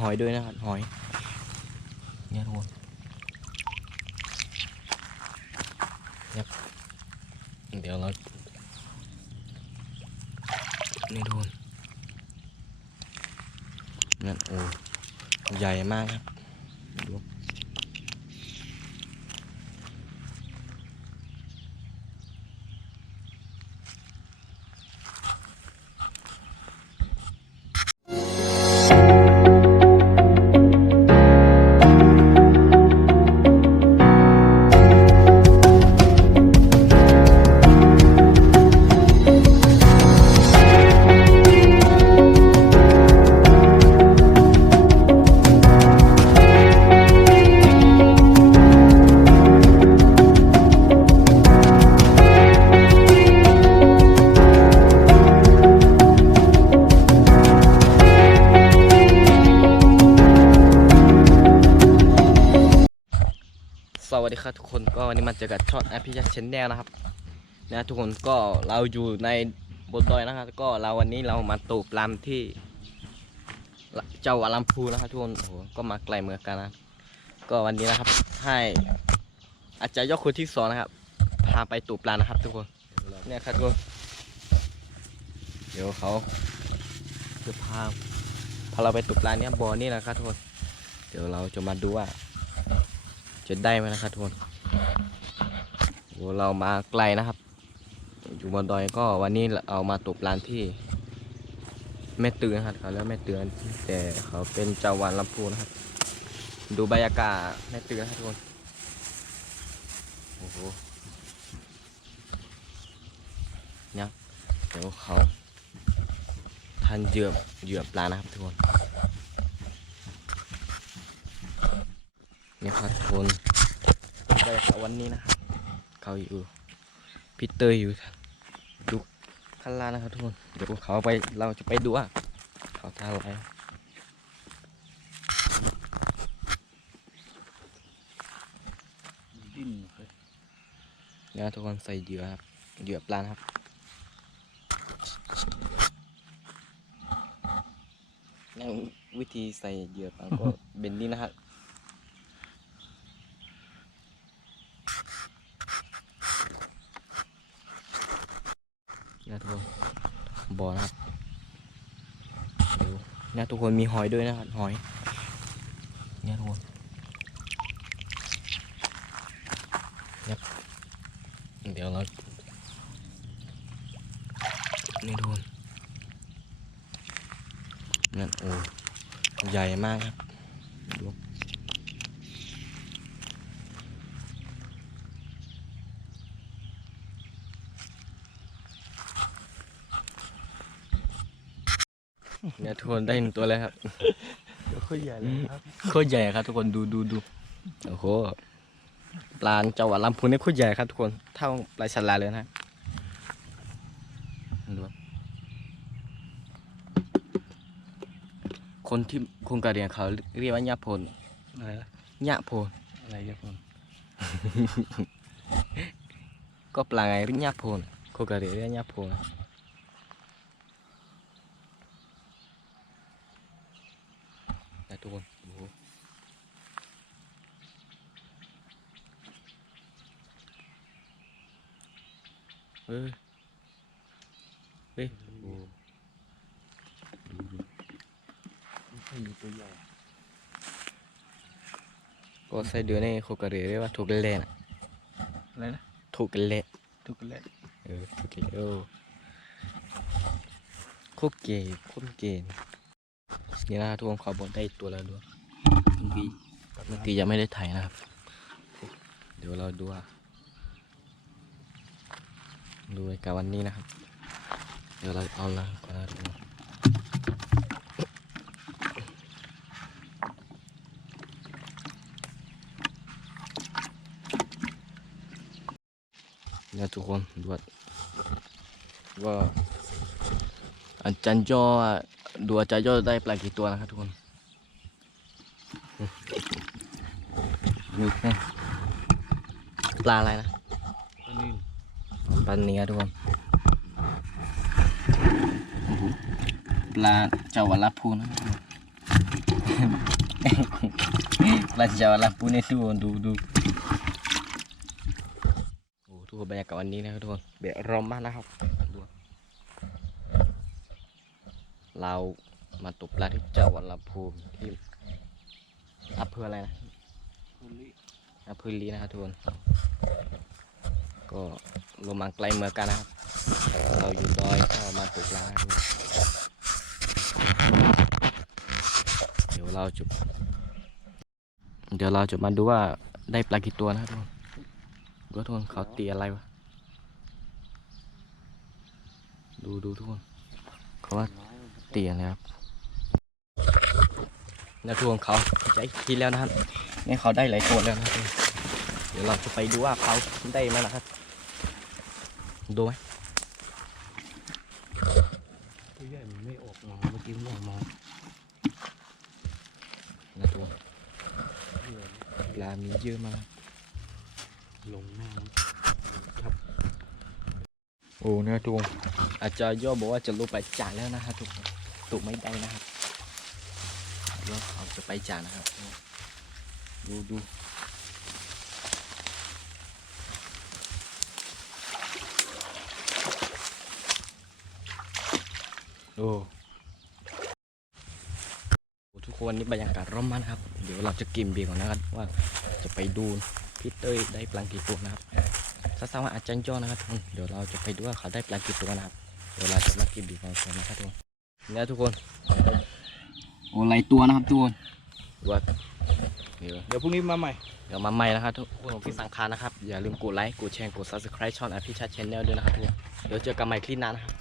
หอยด้วยนะครับหอยเนี่ยทุกคนเนี่ยเดี๋ยวเรานี่ทุกคนนั่นโอ้ใหญ่มากครับ วัสดีครับทุกคนก็วันนี้มาเจอกับช็อตแอปพลิเคชันแนลนะครับนะทุกคนก็เราอยู่ในบนดอยนะครับ ก็เราวันนี้เรามาตูปลาที่เจ้าอาลัมพูนะครับทุกคนโอ้โหก็มาไกลเมืองกันนะก็วันนี้นะครับให้อาจารย์ยกคนที่สองนะครับพาไปตูปลานะครับ ทุกคนเนี่ยครับทุกคนเดี๋ยวเขาจะพาพาเราไปตูปลาเนี่ยบ่อนี่นะครับทุกคนเดี๋ยวเราจะมาดูว่า จะได้ไหมนะครับทุกคนเรามาไกลนะครับ อยู่บนดอยก็วันนี้เอามาตกปลานที่แม่เตือนครับเขาเรียกแม่เตือนแต่เขาเป็นเจ้าวานลำพูนะครับ ดูบรรยากาศแม่เตือนครับทุกคนโอ้โหเนี่ยเดี๋ยวเขาทานเหยื่อเหยื่อปลานะครับทุกคน นี่ครับทุกคนได้ครับวันนี้นะครับเขาอยู่พีเตอร์อยู่ดูข้างล่างนะครับทุกคนเดี๋ยวเขาไปเราจะไปดูว่าเขาทำอะไรดิ้นเลยเนี่ยทุกคนใส่เหยื่อครับเหยื่อปลานะครับวิธีใส่เหยื่อปลาก็เป็นนี่นะครับเนี่ยทุกคนบ่อนะครับดูเนะทุกคนมีหอยด้วยนะครับหอยเนี่ยทุกคนเนี่ยเดี๋ยวเรานี่ทุกคนนั่นโอ้ใหญ่มากครับดู เนี่ยทุกคนได้หนึ่งตัวแล้วครับเดี๋ยวค่อยใหญ่เลยครับโคตรใหญ่ครับ ทุกคนดูดูดูโอ้โหปลาจังหวัดลำพูนนี่โคตรใหญ่ครับทุกคนเท่าปลาฉลาดเลยนะดูครับคนที่คนกะเหรี่ยงเขาเรียกว่าญาโพนอะไรนะญาโพนอะไรครับผมก็ปลาไงเรียกญาโพนคนกะเหรี่ยงเรียกญาโพนนะ ทุกคนโอ้โหเฮ้ยเฮ้ยโอ้ไม่มีตัวใหญ่ก็ใส่เดือนในโคกระเหรี่ยงเรียกว่าถูกเล่นอะไรนะถูกเล่ทุกเล็ดเออโอเคโอ้โคเก๋โคตรเก๋ นี่นะทุกคนขอบอกได้ตัวแล้วด้วยเมื่อกี้เมื่อกี้ยังไม่ได้ถ่ายนะครับ เดี๋ยวเราดูว่าดูไอ้กาวันนี้นะครับ เดี๋ยวเราเอาละก่อนนะทุกคนเนี่ยทุกคนดูว่าว่าอาจารย์ย่อ ดูอาจารย์ย่อได้ปลากี่ตัวนะครับทุกคนนี่ไงปลาอะไรนะปลานิ่นปลาเนื้อทุกคนปลาเจ้าวัลาพูนะ Lanjut lampu ni tu du du. Oh, tu banyak kawan ni นะครับทุกคนเบะรอมมากนะครับดู เรามาตกปลาที่จังหวัดลำพูนที่อำเภออะไรนะอำเภอลีนะครับทุกคนก็ลงมาไกลเมือนกันนะครับ เราอยู่ดอยก็มาตกปลานะครับเดี๋ยวเราจะเดี๋ยวเราจะมาดูว่าได้ปลากี่ตัวนะครับทุกคนดูทุกคนเขาตีอะไรวะดูดูทุกคนเขาว่า ตีอะไรครับนะทุกคนเขาใจคิดแล้วนะครับนี่เขาได้หลายตัวแล้วนะครับเดี๋ยวเราจะไปดูว่าเขาได้ไหมนะครับดูไหมตัวใหญ่มันไม่ออกมาเมื่อกี้มันออกมานะทุกคนปลามีเยอะมากลงหน้าโอ้นะทุกคนอาจารย์ย่อบอกว่าจะลงไปจ่ายแล้วนะครับทุกคน ตุกไม่ได้นะครับเดี๋ยวเขาจะไปจ่ายนะครับ ดูดูโอ้ทุกคนนี่บรรยากาศร่มมากนครับ เดี๋ยวเราจะกินเบียร์ก่อนนะครับ ว่าจะไปดูพี่เต้ยได้ปลากี่ตัวนะครับถ้าสาวว่าอาจารย์จ้อนะครับ เดี๋ยวเราจะไปดูว่าเขาได้ปลากี่ตัวนะครับ เดี๋ยวเราจะมากินเบีกันก่อนนะครับทุกคน นี่ยทุกคนโอ้หลายตัวนะครับทุกคนว่าเดี๋ยวเดี๋ยวพรุ่งนี้มาใหม่ เดี๋ยวมาใหม่นะครับทุกคนที่สังขารนะครับ อย่าลืมกดไลค์ กดแชร์ กด subscribe ช่องอภิชาติชแนลด้วยนะครับทุกคน เดี๋ยวเจอกันใหม่คลิปหน้านะครับ